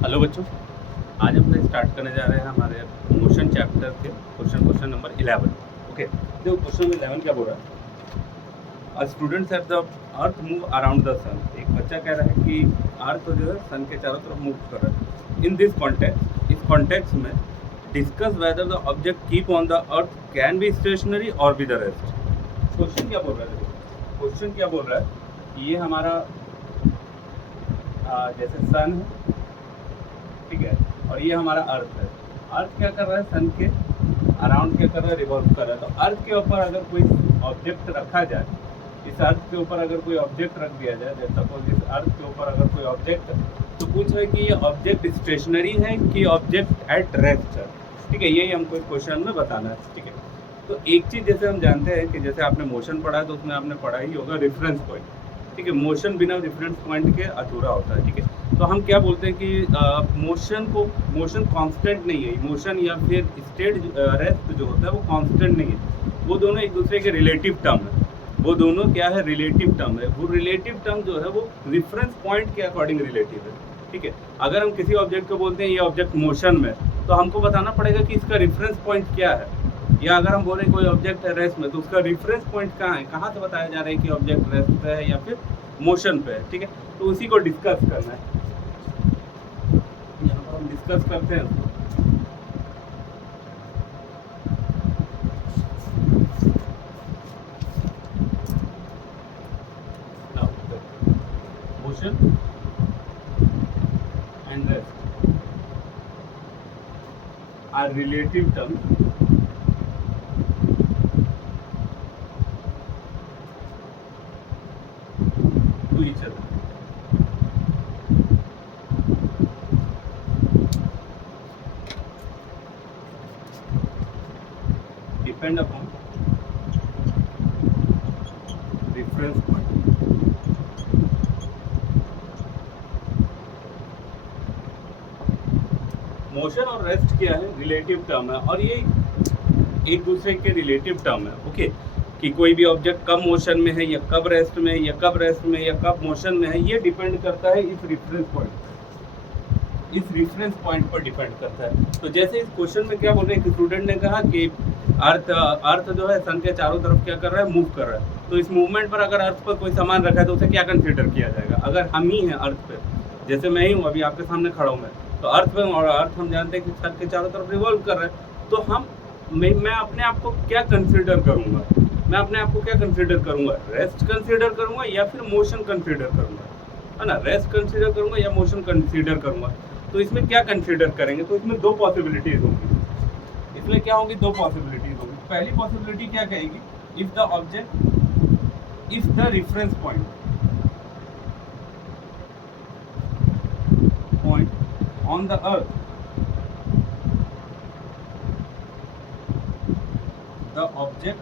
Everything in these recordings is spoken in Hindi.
हेलो बच्चों, आज हम लोग स्टार्ट करने जा रहे हैं हमारे मोशन चैप्टर के क्वेश्चन नंबर 11। ओके, देखो क्वेश्चन नंबर 11 क्या बोल रहा है। Student set the earth move around the sun. एक बच्चा कह रहा है कि अर्थ जो है सन के चारों तरफ मूव कर रहा है। इन दिस कॉन्टेक्स्ट, इस कॉन्टेक्स्ट में discuss whether the object keep on the earth can be stationary और बी द रेस्ट। क्वेश्चन क्या बोल रहा है, क्वेश्चन क्या बोल रहा है कि ये हमारा जैसे सन है, ठीक है, और ये हमारा अर्थ है। अर्थ क्या कर रहा है, सन के अराउंड क्या कर रहा है, रिवॉल्व कर रहा है। तो अर्थ के ऊपर अगर कोई ऑब्जेक्ट रखा जाए, इस अर्थ के ऊपर अगर कोई ऑब्जेक्ट रख दिया जाए, सपोज इस अर्थ के ऊपर अगर कोई ऑब्जेक्ट, तो पूछ रहा है कि ये ऑब्जेक्ट स्टेशनरी है कि ऑब्जेक्ट एट रेस्ट है। ठीक है, यही हमको इस क्वेश्चन में बताना है। ठीक है, तो एक चीज़ जैसे हम जानते हैं कि जैसे आपने मोशन पढ़ा है तो उसमें आपने पढ़ा ही होगा रेफरेंस पॉइंट। ठीक है, मोशन बिना रेफरेंस पॉइंट के अधूरा होता है। ठीक है, तो हम क्या बोलते हैं कि मोशन कांस्टेंट नहीं है। मोशन या फिर स्टेट रेस्ट जो होता है वो कांस्टेंट नहीं है, वो दोनों एक दूसरे के रिलेटिव टर्म है। वो दोनों क्या है, रिलेटिव टर्म है। वो रिलेटिव टर्म जो है वो रेफरेंस पॉइंट के अकॉर्डिंग रिलेटिव है। ठीक है, अगर हम किसी ऑब्जेक्ट को बोलते हैं ये ऑब्जेक्ट मोशन में, तो हमको बताना पड़ेगा कि इसका रेफरेंस पॉइंट क्या है। या अगर हम बोले कोई ऑब्जेक्ट है रेस्ट में, तो उसका रेफरेंस पॉइंट कहाँ है, कहाँ से बताया जा रहा है कि ऑब्जेक्ट रेस्ट पे है या फिर मोशन पे है। ठीक है, तो उसी को डिस्कस करना है। यहाँ पर हम डिस्कस करते हैं उसको। Motion and rest are relative terms to each other. Depend upon reference point. Motion और रेस्ट क्या है, रिलेटिव टर्म है, और ये एक दूसरे के रिलेटिव टर्म है। ओके, कि कोई भी ऑब्जेक्ट कब मोशन में है या कब रेस्ट में है, या कब रेस्ट में या कब मोशन में है, ये डिपेंड करता है इस रेफरेंस पॉइंट पर डिपेंड करता है। तो जैसे इस क्वेश्चन में क्या बोल रहे हैं कि स्टूडेंट ने कहा कि अर्थ जो है सन के चारों तरफ क्या कर रहा है, मूव कर रहा है। तो इस मूवमेंट पर अगर अर्थ पर कोई सामान रखा है तो उसे क्या कंसीडर किया जाएगा। अगर हम ही हैं अर्थ पे, जैसे मैं ही हूँ, अभी आपके सामने खड़ा हूँ मैं, तो अर्थ पे, और अर्थ हम जानते हैं कि सन के चारों तरफ रिवॉल्व कर रहा है, तो मैं अपने आप को क्या कंसीडर करूँगा, मैं अपने आप को क्या कंसीडर करूँगा, रेस्ट कंसीडर करूँगा या फिर मोशन कंसीडर करूँगा, है ना। रेस्ट कंसीडर करूँगा या मोशन कंसीडर करूँगा। तो इसमें क्या कंसीडर करेंगे, तो इसमें दो पॉसिबिलिटीज होंगी। इसमें क्या होंगी, दो पॉसिबिलिटीज होंगी। पहली पॉसिबिलिटी क्या कहेगी, if the object, if the reference point on the earth, the object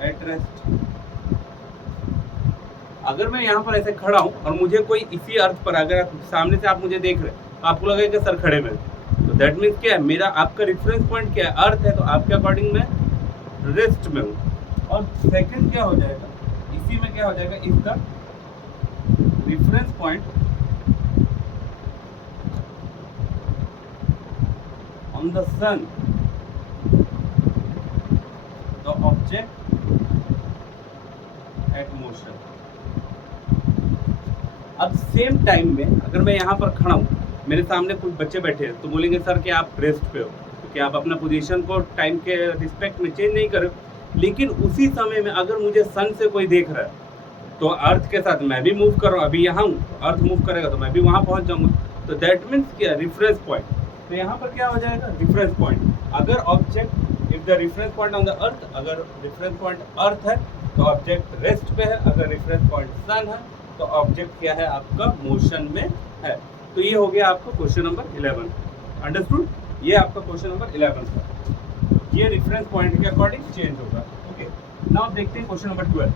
at rest। अगर मैं यहाँ पर ऐसे खड़ा हूँ और मुझे कोई इसी अर्थ पर, अगर सामने से आप मुझे देख रहे हैं तो आपको लगेगा कि सर खड़े में, तो दैट मीन्स क्या है, मेरा आपका रेफरेंस पॉइंट क्या है, अर्थ है, तो आपके अकॉर्डिंग मैं रेस्ट में हूँ। और सेकंड क्या हो जाएगा, इसी में क्या हो जाएगा, if the reference point on the sun, the object at motion। अब सेम टाइम में अगर मैं यहाँ पर खड़ा हूँ, मेरे सामने कुछ बच्चे बैठे हैं, तो बोलेंगे सर कि आप रेस्ट पे हो, क्योंकि आप अपना पोजीशन को टाइम के रिस्पेक्ट में चेंज नहीं कर रहे हो। लेकिन उसी समय में अगर मुझे सन से कोई देख रहा है, तो अर्थ के साथ मैं भी मूव कर रहा हूँ। अभी यहाँ हूँ, अर्थ मूव करेगा तो मैं भी वहाँ पहुँच जाऊँगा। तो दैट मीन्स क्या, रेफरेंस पॉइंट। तो यहाँ पर क्या हो जाएगा, रेफरेंस पॉइंट। अगर object, if the reference point on the अर्थ, अगर रेफरेंस पॉइंट अर्थ है तो ऑब्जेक्ट रेस्ट पे है। अगर रेफरेंस पॉइंट सन है तो ऑब्जेक्ट क्या है, आपका मोशन में है। तो ये हो गया आपका क्वेश्चन नंबर 11। अंडरस्टूड, ये आपका क्वेश्चन नंबर 11 था। ये रेफरेंस पॉइंट के अकॉर्डिंग चेंज होगा। ओके, नाउ देखते हैं क्वेश्चन नंबर 12।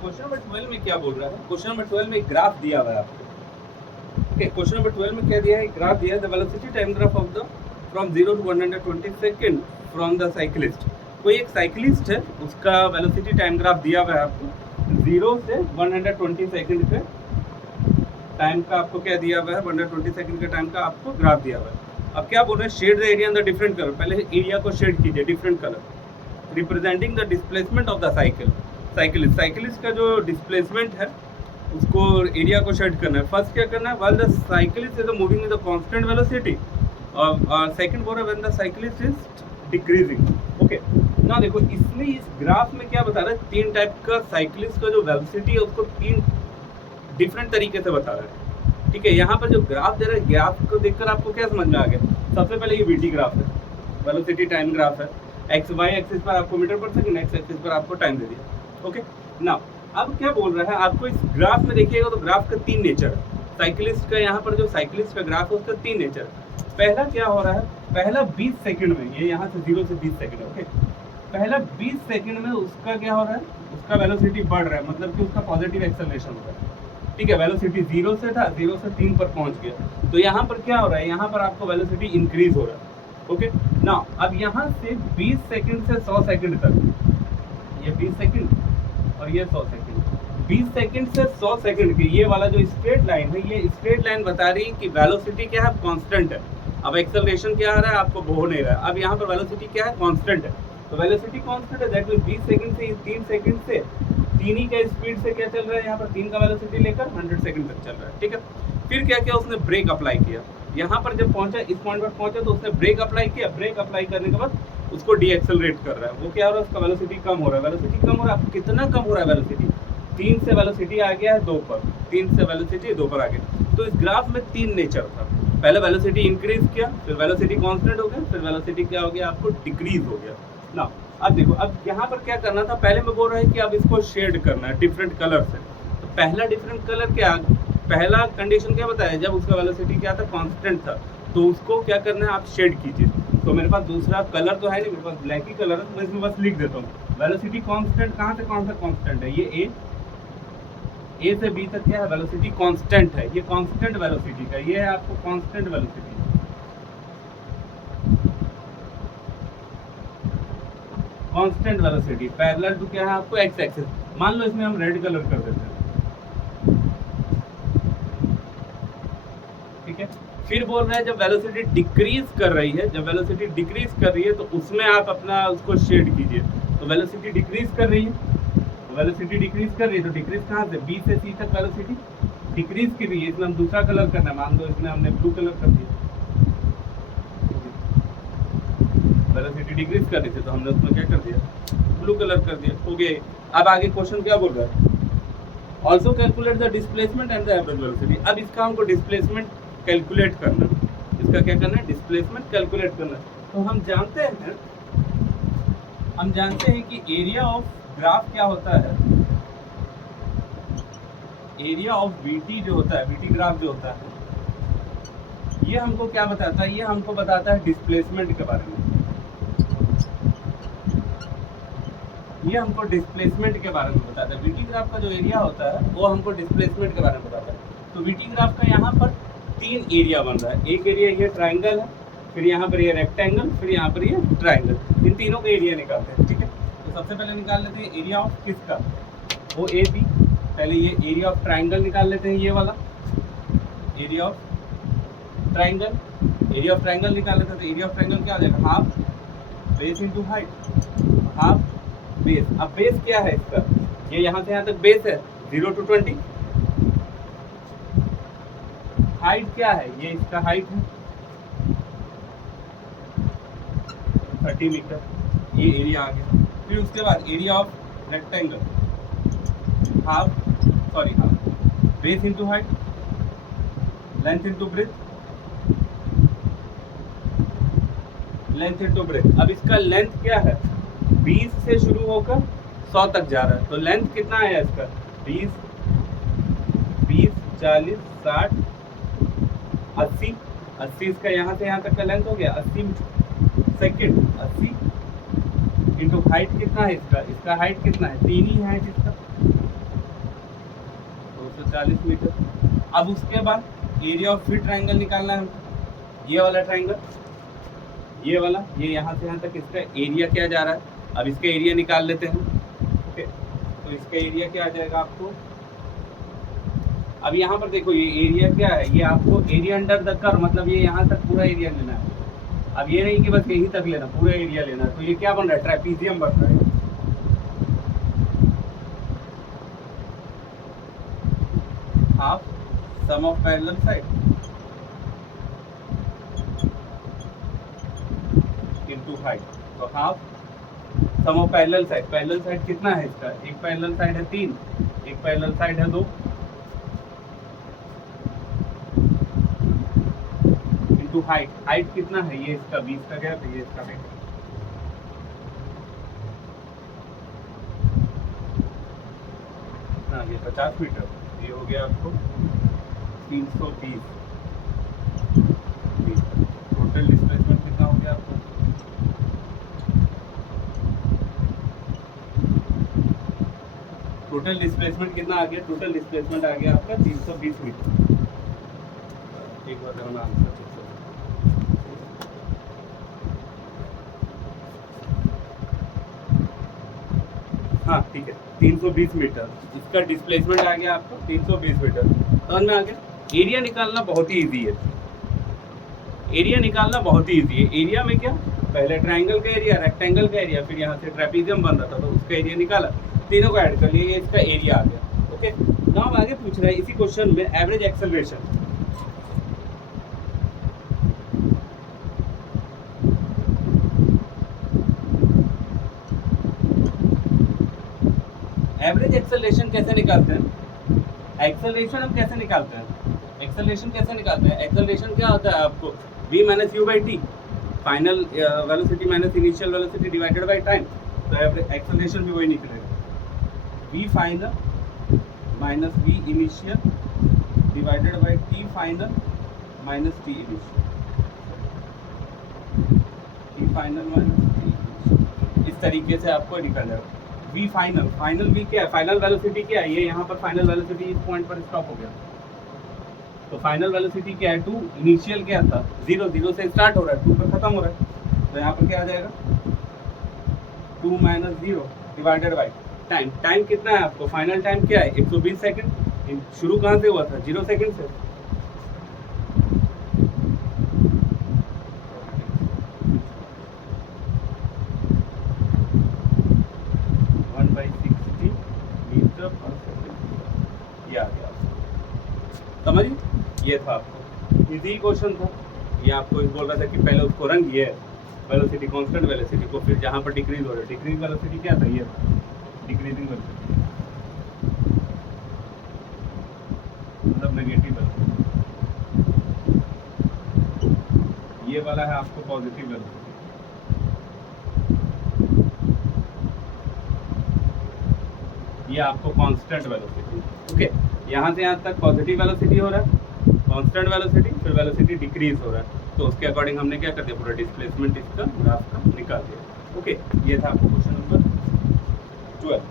क्वेश्चन नंबर 12 में क्या बोल रहा है, क्वेश्चन नंबर 12 में एक ग्राफ दिया हुआ है आपको। ओके, क्वेश्चन नंबर 12 में क्या दिया है, ग्राफ दिया है, the velocity time graph of the from 0 to 120 second from the cyclist. कोई एक साइकिलिस्ट है, उसका वेलोसिटी टाइम ग्राफ दिया हुआ है आपको 0 से 120 सेकंड के टाइम का, आपको क्या दिया हुआ है 120 सेकंड के टाइम का आपको ग्राफ दिया हुआ है। अब क्या बोल रहे हैं, shade the area in the different colour. पहले एरिया को शेड कीजिए different colour, representing the displacement of the cyclist. Cyclist का जो डिस्प्लेसमेंट है उसको एरिया को शेड करना है। फर्स्ट क्या करना है, while the cyclist is moving with the constant velocity, और सेकंड बोल रहा है when the cyclist is decreasing. Okay ना, देखो इसमें इस ग्राफ में क्या बता रहा है, 3 टाइप का साइकिलिस्ट का जो वेलोसिटी है उसको 3 डिफरेंट तरीके से बता रहा है। ठीक है, यहाँ पर जो ग्राफ दे रहा है, ग्राफ को देखकर आपको क्या समझ में आ गया। सबसे पहले ये वीटी ग्राफ है, वेलोसिटी टाइम ग्राफ है। एक्स वाई एक्सिस पर आपको metre per second, x axis पर आपको टाइम दे दिया। ओके ना, अब क्या बोल रहा है आपको, इस ग्राफ में देखिएगा तो ग्राफ का 3 नेचर है। साइकिलिस्ट का यहाँ पर जो साइकिलिस्ट का ग्राफ है उसका 3 नेचर है। पहला क्या हो रहा है, पहला 20 सेकंड में, ये यहाँ से 0 से 20 सेकंड, ओके, पहला 20 सेकंड में उसका क्या हो रहा है, उसका वेलोसिटी बढ़ रहा है, मतलब कि उसका पॉजिटिव एक्सेलरेशन हो रहा है। ठीक है, वेलोसिटी 0 से था, 0 से 3 पर पहुंच गया। तो यहाँ पर क्या हो रहा है, यहाँ पर आपको वेलोसिटी इंक्रीज हो रहा है। ओके ना, अब यहाँ से 20 सेकंड से 100 सेकंड तक, ये 20 सेकंड और ये 100 सेकंड, 20 सेकंड से 100 सेकंड की ये वाला जो स्ट्रेट लाइन है, ये स्ट्रेट लाइन बता रही है कि वेलोसिटी क्या है, कांस्टेंट है। अब एक्सेलरेशन क्या आ रहा है, आपको हो नहीं रहा है। अब यहाँ पर वेलोसिटी क्या है, कांस्टेंट है। तो वेलोसिटी कांस्टेंट है, दैट मींस 20 सेकंड से 3 सेकंड से 3 ही का स्पीड से क्या चल रहा है, यहाँ पर 3 का वेलोसिटी लेकर 100 सेकंड तक चल रहा है। ठीक है, फिर क्या किया उसने, ब्रेक अप्लाई किया। यहाँ पर जब पहुंचा, इस पॉइंट पर पहुंचा तो उसने ब्रेक अप्लाई किया। ब्रेक अप्लाई करने के बाद उसको डी एक्सेलरेट कर रहा है। वो क्या हो रहा है, उसका वेलोसिटी कम हो रहा है। वेलोसिटी कम हो रहा है, कितना कम हो रहा है वेलोसिटी, 3 से वेलोसिटी आ गया है 2 पर, 3 से वेलोसिटी 2 पर आ गया। तो इस ग्राफ में 3 नेचर था। पहले वेलोसिटी इंक्रीज किया, फिर वेलोसिटी कांस्टेंट हो गया, फिर वेलोसिटी क्या हो गया, आपको डिक्रीज हो गया ना। अब देखो, अब यहाँ पर क्या करना था, पहले मैं बोल रहा है कि अब इसको शेड करना है डिफरेंट कलर से। तो पहला डिफरेंट कलर क्या, पहला कंडीशन क्या बताया, जब उसका वेलोसिटी क्या था, कांस्टेंट था, तो उसको क्या करना है, आप शेड कीजिए। तो मेरे पास दूसरा कलर तो है नहीं, मेरे पास ब्लैक ही कलर है, तो मैं इसमें बस लिख देता हूँ वेलोसिटी कांस्टेंट। कहाँ से कौन सा कांस्टेंट है, ये ए से बी तक क्या है, वेलोसिटी कांस्टेंट है। ये कांस्टेंट वेलोसिटी का, ये है आपको constant velocity, constant velocity parallel to क्या है आपको, एक्स एक्सिस। मान लो इसमें हम रेड कलर कर देते हैं। ठीक है, फिर बोल रहा है जब वेलोसिटी डिक्रीज कर रही है, जब वेलोसिटी डिक्रीज कर रही है तो उसमें आप अपना उसको शेड कीजिए। तो वेलोसिटी डिक्रीज कर रही है, वेलोसिटी डिक्रीज कर रही है, तो डिक्रीज कहाँ से, बी से सी तक वेलोसिटी डिक्रीज की रही है। इसमें हम दूसरा कलर करना है, मान लो इसमें हमने ब्लू कलर कर दिया। वेलोसिटी डिक्रीज कर रही थी तो हमने उसमें क्या कर दिया, ब्लू कलर कर दिया। हो गया। अब आगे क्वेश्चन क्या बोल रहा है, also calculate the displacement and the average velocity. अब इसका हमको डिस्प्लेसमेंट कैलकुलेट करना, इसका क्या करना है, डिस्प्लेसमेंट कैलकुलेट करना। तो हम जानते हैं कि एरिया ऑफ ग्राफ क्या होता है, एरिया ऑफ वीटी जो होता है, वीटी ग्राफ जो होता है, ये हमको क्या बताता है, ये हमको बताता है डिस्प्लेसमेंट के बारे में। ये हमको डिस्प्लेसमेंट के बारे में बताता है। वीटी ग्राफ का जो एरिया होता है वो हमको डिस्प्लेसमेंट के बारे में बताता है। तो वीटी ग्राफ का यहाँ पर 3 एरिया बन रहा है। एक एरिया ये ट्राइंगल है, फिर यहाँ पर ये रेक्टेंगल, फिर यहाँ पर ये ट्राइंगल। इन तीनों का एरिया निकालते हैं। ठीक है, तो सबसे पहले निकाल लेते हैं एरिया ऑफ किसका, वो ए बी। पहले ये एरिया ऑफ ट्राइंगल निकाल लेते हैं, ये वाला area of triangle. Area of triangle निकाल लेते हैं तो एरिया ऑफ ट्राइंगल क्या हो जाएगा, half base into height, half base. अब बेस क्या है इसका, ये यहाँ से यहाँ तक बेस है 0 to 20। हाइट क्या है, ये इसका हाइट है 30 मीटर, ये एरिया आ गया। फिर उसके बाद area of rectangle, half base into height, length into breadth, length into breadth. अब इसका लेंथ क्या है, 20 से शुरू होकर 100 तक जा रहा है। तो लेंथ कितना है इसका, 20, 40, 60, 80। 80 इसका यहाँ से यहाँ तक का लेंथ हो गया, 80 सेकेंड। 80 इंटू हाइट कितना है इसका, इसका हाइट कितना है, 3 ही हाइट इसका, 240 मीटर। अब उसके बाद एरिया ऑफ फिर ट्राइंगल निकालना है, ये वाला ट्राइंगल, ये वाला, ये यहाँ से यहाँ तक इसका एरिया क्या जा रहा है, अब इसका एरिया निकाल लेते हैं। ओके, तो इसका एरिया क्या आ जाएगा आपको, अब यहाँ पर देखो ये एरिया क्या है, ये आपको एरिया अंडर द कर्व, मतलब ये यहाँ तक पूरा एरिया लेना है। अब ये नहीं कि बस यहीं तक लेना, पूरा एरिया लेना है। तो ये क्या बन रहा है, ट्रेपीजियम बन रहा है। Half sum of parallel side into height, तो half sum of parallel side, parallel side कितना है इसका, एक पैरेलल साइड है 3, एक पैरेलल साइड है 2, इनटू हाइट, हाइट कितना है, ये इसका 20 का गैप है, ये इसका है। हाँ, ये 50 मीटर, ये हो गया आपको 320 मीटर। टोटल डिस्प्लेसमेंट कितना हो गया आपको, टोटल डिस्प्लेसमेंट कितना आ गया, टोटल डिस्प्लेसमेंट आ गया आपका 320 मीटर। एक बार देखो ना आंसर चेक करो। हाँ ठीक है, 320 मीटर इसका डिस्प्लेसमेंट आ गया आपको, 320 मीटर। समझ में आ गया। एरिया निकालना बहुत ही ईजी है, एरिया निकालना बहुत ही ईजी है। एरिया में क्या, पहले ट्राइंगल का एरिया, रेक्टेंगल का एरिया, फिर यहाँ से ट्रेपीजियम बन रहा था तो उसका एरिया निकाला, तीनों को ऐड कर लिया, ये इसका एरिया आ गया। ओके, नाउ हम आगे पूछ रहे हैं इसी क्वेश्चन में एवरेज एक्सेलरेशन। एवरेज एक्सेलरेशन कैसे निकालते हैं, एक्सेलरेशन हम कैसे निकालते हैं, एक्सेलरेशन कैसे निकालते हैं, एक्सेलरेशन क्या होता है आपको, v minus you by T, final velocity minus initial velocity divided by time. तो एक्सेलरेशन भी वही निकलेगा, v final minus v initial divided by t final minus t initial, t final minus t initial, इस तरीके से आपको निकल जाएगा। v फाइनल, फाइनल v क्या है, फाइनल वेलोसिटी क्या है, ये यहाँ पर फाइनल वेलोसिटी इस पॉइंट पर स्टॉप हो गया, तो फाइनल वेलोसिटी क्या है 2, इनिशियल क्या था 0, 0 से स्टार्ट हो रहा है 2 पर खत्म हो रहा है, तो यहाँ पर क्या आ जाएगा 2 minus 0 divided by time. Time कितना है आपको, फाइनल टाइम क्या है 120 सेकंड, शुरू कहाँ से हुआ था 0 सेकंड से, समझिए। ये था आपको इजी क्वेश्चन था। ये आपको बोल रहा था कि पहले उसको रंग ये वेलोसिटी कांस्टेंट वेलोसिटी को, फिर जहाँ पर डिक्रीज हो रहा है, डिक्रीज वेलोसिटी क्या था, ये था डिक्रीजिंग वेलोसिटी, मतलब नेगेटिव वेलोसिटी, ये वाला है आपको पॉजिटिव वेलोसिटी। ये आपको कांस्टेंट वेलोसिटी। ओके, यहाँ से यहाँ तक पॉजिटिव वेलोसिटी हो रहा है, कांस्टेंट वेलोसिटी, फिर वेलोसिटी डिक्रीज हो रहा है, तो उसके अकॉर्डिंग हमने क्या कर दिया, पूरा डिस्प्लेसमेंट इसका ग्राफ का निकाल दिया। ओके, ये था आपको क्वेश्चन नंबर 12।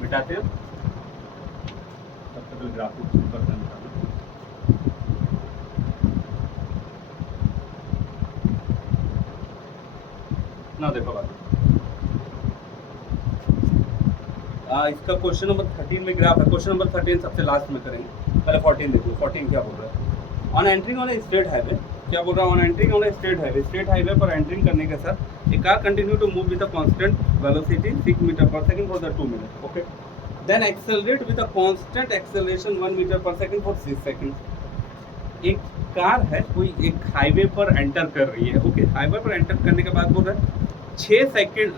मिटाते हैं सबसे पहले ग्राफ को निकालना। ना देखो बात, इसका क्वेश्चन नंबर 13 में ग्राफ है, क्वेश्चन नंबर 13 सबसे लास्ट में करेंगे, पहले 14 देखो। 14 क्या बोल रहा है, on entering on a straight highway, क्या बोल रहा है, on entering on a straight highway, straight highway पर एंट्रिंग करने के साथ a car continue to move with a constant velocity 6 metre per second for the 2 minute. Okay, then accelerate with a constant acceleration 1 metre per second for 6 second. एक कार है, कोई एक हाईवे पर एंटर कर रही है। ओके, हाईवे पर एंटर करने के बाद बोल रहा है 6 सेकंड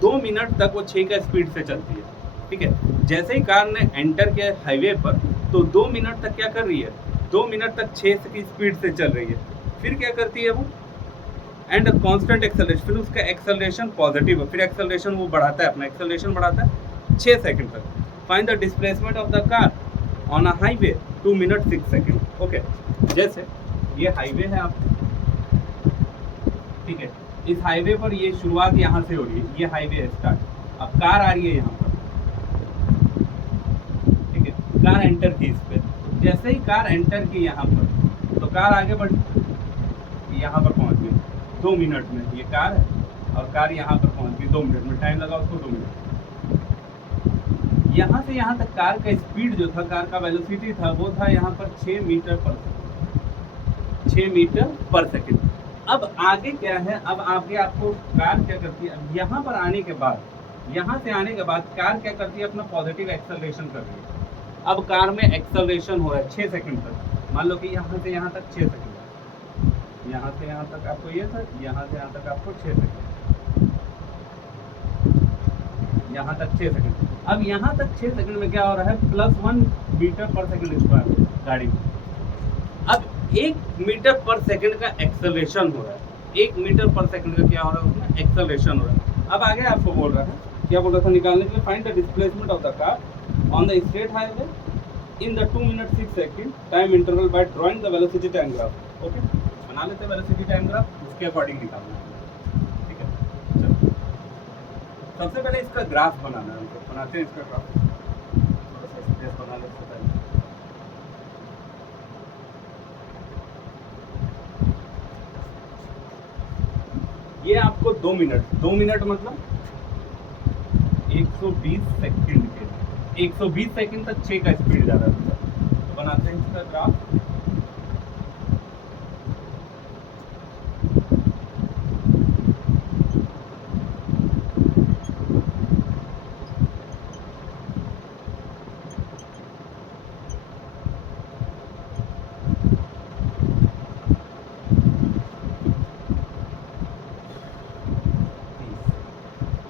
2 मिनट तक वो 6 का स्पीड से चलती है। ठीक है, जैसे ही कार ने एंटर किया हाईवे पर, तो 2 मिनट तक क्या कर रही है, 2 मिनट तक 6 की स्पीड से चल रही है। फिर क्या करती है वो, एंड कांस्टेंट एक्सेलरेशन, फिर उसका एक्सेलरेशन पॉजिटिव है, फिर एक्सेलरेशन वो बढ़ाता है, अपना एक्सेलरेशन बढ़ाता है 6 सेकंड तक। Find the displacement of the car on a highway 2 minute 6 second. Okay, जैसे ये हाईवे है आपको, ठीक है, इस हाईवे पर ये शुरुआत यहाँ से हो रही है, ये हाईवे है स्टार्ट, अब कार आ रही है यहाँ पर, ठीक है, कार एंटर की इस पे, जैसे ही कार एंटर की यहाँ पर तो कार आगे बढ़ी, यहाँ पर पहुँच गई 2 मिनट में। ये कार है और कार यहाँ पर पहुँच गई 2 मिनट में, टाइम लगा उसको 2 मिनट। यहाँ से यहाँ तक कार का स्पीड जो था, कार का वेलोसिटी था, वो था यहाँ पर 6 metre per second, 6 metre per second. अब आगे क्या है, अब आगे आपको कार क्या करती है, अब यहाँ पर आने के बाद, यहाँ से आने के बाद कार क्या करती है, अपना पॉजिटिव एक्सेलरेशन कर रही है। अब कार में एक्सेलरेशन हो रहा है 6 सेकंड तक। मान लो कि यहाँ से यहाँ तक 6 सेकंड, यहाँ से यहाँ तक आपको ये था, यहाँ से यहाँ तक आपको 6 सेकंड, यहाँ तक 6 सेकंड। अब यहाँ तक 6 सेकंड में क्या हो रहा है, +1 मीटर पर सेकंड स्क्वायर गाड़ी में। अब 1 मीटर पर सेकंड का एक्सेलरेशन हो रहा है, 1 मीटर पर सेकंड का क्या हो रहा है, उसमें एक्सेलरेशन हो रहा है। अब आगे आपको बोल रहा है, क्या बोल रहा था निकालने के लिए, find the displacement of the car on the straight highway in the 2 minute 6 second time interval by drawing the velocity time graph. Okay, बना लेते हैं वेलोसिटी टाइम ग्राफ, उसके अकॉर्डिंग निकालना है। ठीक है, चलो सबसे पहले इसका ग्राफ बनाना है, हमको बनाते हैं इसका ग्राफ। थोड़ा सा स्पेस बना लेते हैं पहले। ये आपको 2 मिनट मतलब 120 सेकंड के, 120 सेकंड तक 6 का स्पीड जा रहा है। तो बनाते हैं इसका ग्राफ।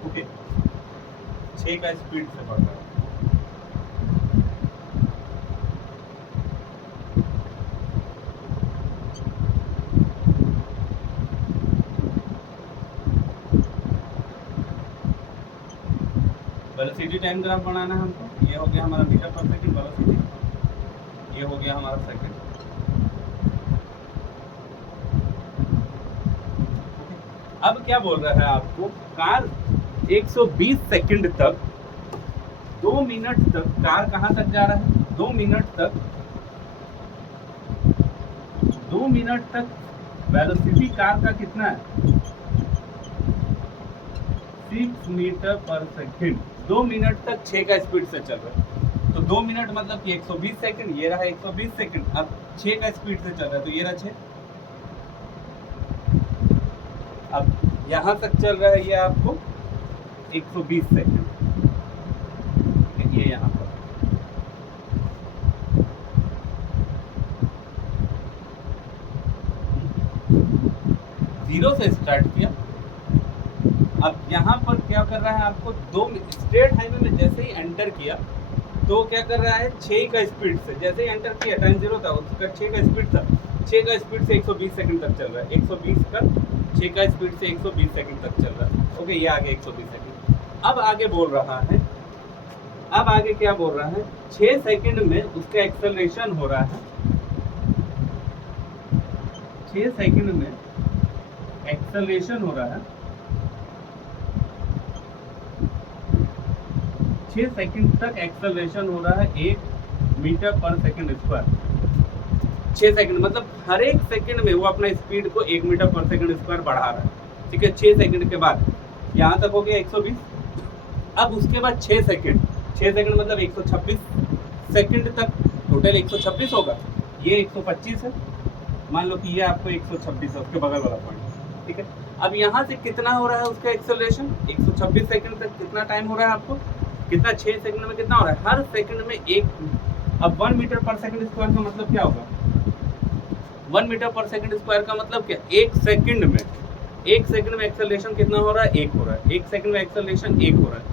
ओके, 6 का स्पीड से बढ़ रहा है। वेलोसिटी टाइम ग्राफ बनाना है हमको। ये हो गया हमारा मीटर पर सेकंड वेलोसिटी, ये हो गया हमारा सेकंड। अब क्या बोल रहा है आपको, कार 120 सेकंड तक, 2 मिनट तक कार कहां तक जा रहा है, 2 मिनट तक वेलोसिटी कार का कितना है, 6 मीटर पर सेकंड। 2 मिनट तक 6 का स्पीड से चल रहा है। तो 2 मिनट मतलब कि 120 सेकंड, ये रहा 120 सेकंड। अब 6 का स्पीड से चल रहा है, तो ये रहा 6। अब यहाँ तक चल रहा है ये आपको 120 सेकंड, ये यहाँ पर 0 से स्टार्ट किया। अब यहाँ पर क्या कर रहा है आपको, 2 स्ट्रेट हाईवे में जैसे ही एंटर किया तो क्या कर रहा है, 6 का स्पीड से, जैसे ही एंटर किया, टाइम 0 था, उसका 6 का स्पीड था, 6 का स्पीड से 120 सेकंड तक चल रहा है। 120 का 6 का स्पीड से 120 सेकंड तक चल रहा है। ओके, ये आगे 120 सेकंड। अब आगे बोल रहा है, अब आगे क्या बोल रहा है, 6 सेकंड में उसका एक्सेलरेशन हो रहा है, 6 सेकंड में एक्सेलरेशन हो रहा है, 6 सेकंड तक एक्सेलरेशन हो रहा है 1 metre per second square. 6 second मतलब हर एक सेकंड में वो अपना स्पीड को 1 मीटर पर सेकंड स्क्वायर बढ़ा रहा है। ठीक है, 6 सेकंड के बाद यहाँ तक हो गया 120। अब उसके बाद 6 सेकंड मतलब 126 सेकंड तक, टोटल 126 होगा। ये 125 है, मान लो कि ये आपको 126 है, उसके बगल वाला पॉइंट। ठीक है, अब यहाँ से कितना हो रहा है उसका एक्सेलरेशन, 126 सेकंड तक कितना टाइम हो रहा है आपको, कितना 6 सेकंड में कितना हो रहा है, हर सेकंड में 1। अब 1 मीटर पर सेकंड स्क्वायर का मतलब क्या होगा, 1 मीटर पर सेकंड स्क्वायर का मतलब क्या, 1 सेकंड में एक्सेलरेशन कितना हो रहा है, 1 हो रहा है। 1 सेकंड में एक्सेलरेशन 1 हो रहा है,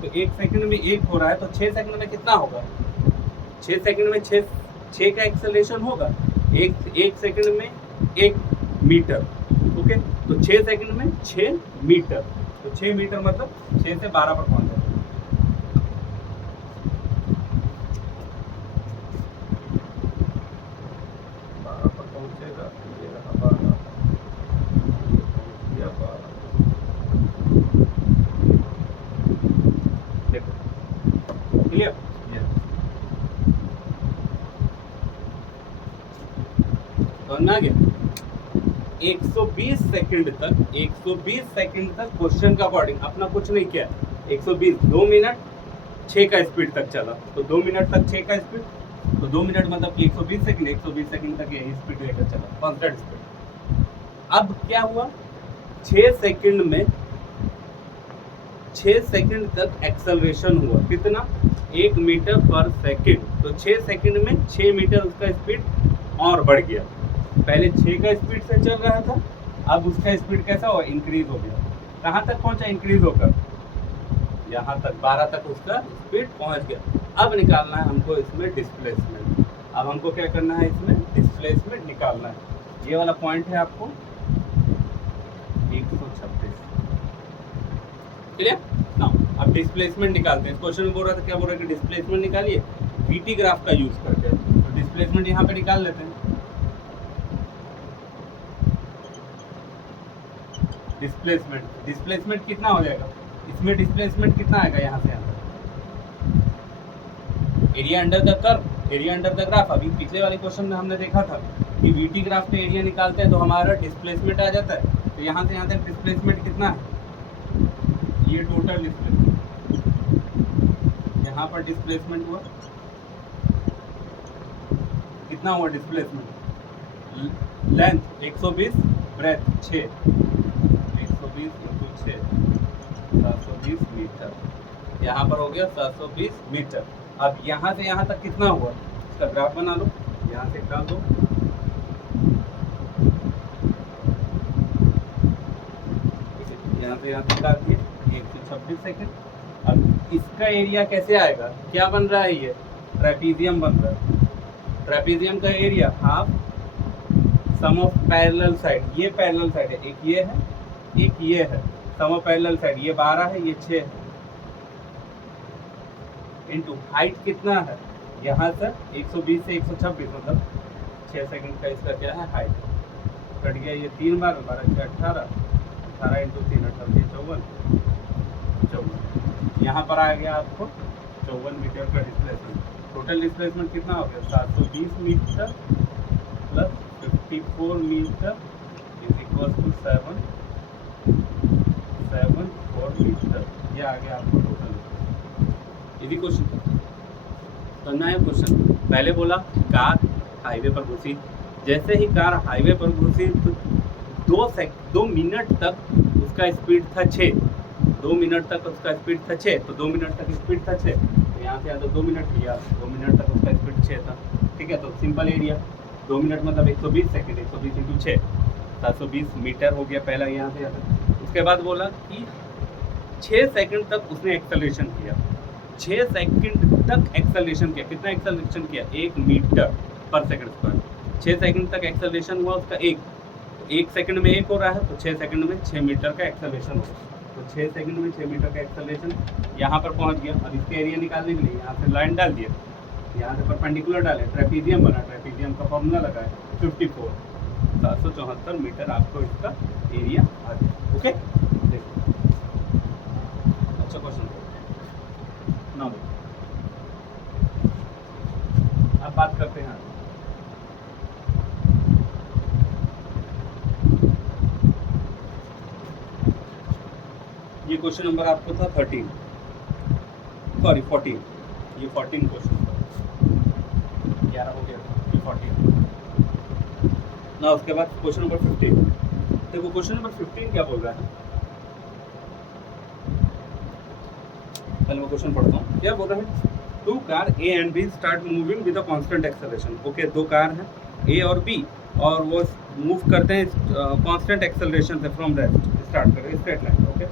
तो 1 सेकंड में 1 हो रहा है, तो 6 सेकंड में कितना होगा, 6 सेकंड में 6 का एक्सेलरेशन होगा, 1 सेकंड में 1 मीटर। ओके, तो 6 सेकंड में 6 मीटर, तो 6 मीटर मतलब 6 से 12 पर पहुंच जाएगा। समझ में आ गया? 120 सेकंड तक क्वेश्चन का अकॉर्डिंग अपना कुछ नहीं किया। 120 2 मिनट 6 का स्पीड तक चला, तो 2 मिनट तक 6 का स्पीड, तो 2 मिनट मतलब कि 120 सेकंड तक यही स्पीड लेकर चला, कांस्टेंट स्पीड। अब क्या हुआ, 6 सेकंड तक एक्सेलरेशन हुआ, कितना, 1 मीटर पर सेकंड, तो 6 सेकंड में 6 मीटर उसका स्पीड और बढ़ गया। पहले 6 का स्पीड से चल रहा था, अब उसका स्पीड कैसा हुआ, इंक्रीज हो गया। कहाँ तक पहुंचा इंक्रीज होकर, यहाँ तक 12 तक उसका स्पीड पहुंच गया। अब निकालना है हमको इसमें डिस्प्लेसमेंट। अब हमको क्या करना है, इसमें डिस्प्लेसमेंट निकालना है। ये वाला पॉइंट है आपको 126, क्लियर ना। अब डिस्प्लेसमेंट निकालते हैं। क्वेश्चन में बोल रहा था, क्या बोल रहा है कि डिस्प्लेसमेंट निकालिए वीटी ग्राफ का यूज करके, तो डिस्प्लेसमेंट यहाँ पे निकाल लेते हैं। डिस्प्लेसमेंट कितना हो जाएगा, इसमें डिस्प्लेसमेंट कितना आएगा, यहाँ से यहाँ तक, area under the curve, area under the graph. अभी पिछले वाले क्वेश्चन में हमने देखा था कि वीटी ग्राफ का एरिया निकालते हैं तो हमारा डिस्प्लेसमेंट आ जाता है। तो यहाँ से यहाँ तक डिस्प्लेसमेंट कितना है, ये टोटल डिस्प्लेसमेंट, यहाँ पर डिस्प्लेसमेंट हुआ कितना हुआ displacement, length 120, breadth 6, 120 into 6 720 metre, यहाँ पर हो गया 720 मीटर। अब यहाँ से यहाँ तक कितना हुआ, इसका ग्राफ बना लो, यहाँ से डाल दो, यहाँ से यहाँ तक डाल दिए 126 सेकंड। अब इसका एरिया कैसे आएगा, क्या बन रहा है, ये ट्रेपीजियम बन रहा है। ट्रेपीजियम का area half sum of parallel side, ये पैरेलल साइड है, एक ये है एक ये है, सम ऑफ पैरेलल साइड, ये 12 है ये 6 है, इनटू हाइट कितना है, यहाँ से 120 से 126 मतलब 6 सेकंड का इसका क्या है हाइट, कट गया ये 3 बार, 12 6 18, 18 इंटू 3 18 54, यहाँ पर आ गया आपको 54 मीटर का डिस्प्लेसमेंट। टोटल डिस्प्लेसमेंट कितना हो गया, 720 metre plus 54 metre is equal to 774 metre, ये आ गया आपको टोटल। यदि क्वेश्चन करना है, क्वेश्चन पहले बोला कार हाईवे पर घुसी, जैसे ही कार हाईवे पर घुसी तो 2 मिनट तक उसका स्पीड था 6, 2 मिनट तक उसका स्पीड था 6, तो 2 मिनट तक स्पीड था 6, तो यहाँ से 2 मिनट लिया, 2 मिनट तक उसका स्पीड 6 था, ठीक है। तो सिंपल एरिया 2 मिनट मतलब 120 सेकंड, 120 इंटू 6 720 मीटर हो गया पहला यहाँ से यहाँ तक। उसके बाद बोला कि 6 सेकंड तक उसने एक्सेलरेशन किया, 6 सेकंड तक एक्सेलरेशन किया, कितना एक्सेलरेशन किया, 1 metre per second square. 6 second तक एक्सेलरेशन हुआ उसका 1 सेकंड में 1 हो रहा है, तो 6 सेकंड में 6 मीटर का एक्सेलरेशन होगा, तो 6 सेकंड में 6 मीटर का एक्सेलरेशन यहाँ पर पहुँच गया। अब इसके एरिया निकालने के लिए यहाँ से लाइन डाल दिया, यहाँ से परपेंडिकुलर डाले, ट्रेपीजियम बना, ट्रेपीजियम का फॉर्मूला लगाए 54, 774 मीटर आपको इसका एरिया आ गया। ओके, देखो अच्छा क्वेश्चन ना, अब बात करते हैं। ये क्वेश्चन नंबर आपको था 14, ये 14 क्वेश्चन, 11 हो गया, ये 14 ना। उसके बाद क्वेश्चन नंबर 15, देखो क्वेश्चन नंबर 15 क्या बोल रहा है, पहले मैं क्वेश्चन पढ़ता हूँ। क्या बोल रहा है, 2 car A and B start moving with a constant acceleration. Okay, 2 car हैं A और B और वो मूव करते हैं कांस्टेंट एक्सेलरेशन से फ्रॉम रेस्ट, स्टार्ट करें straight line. Okay,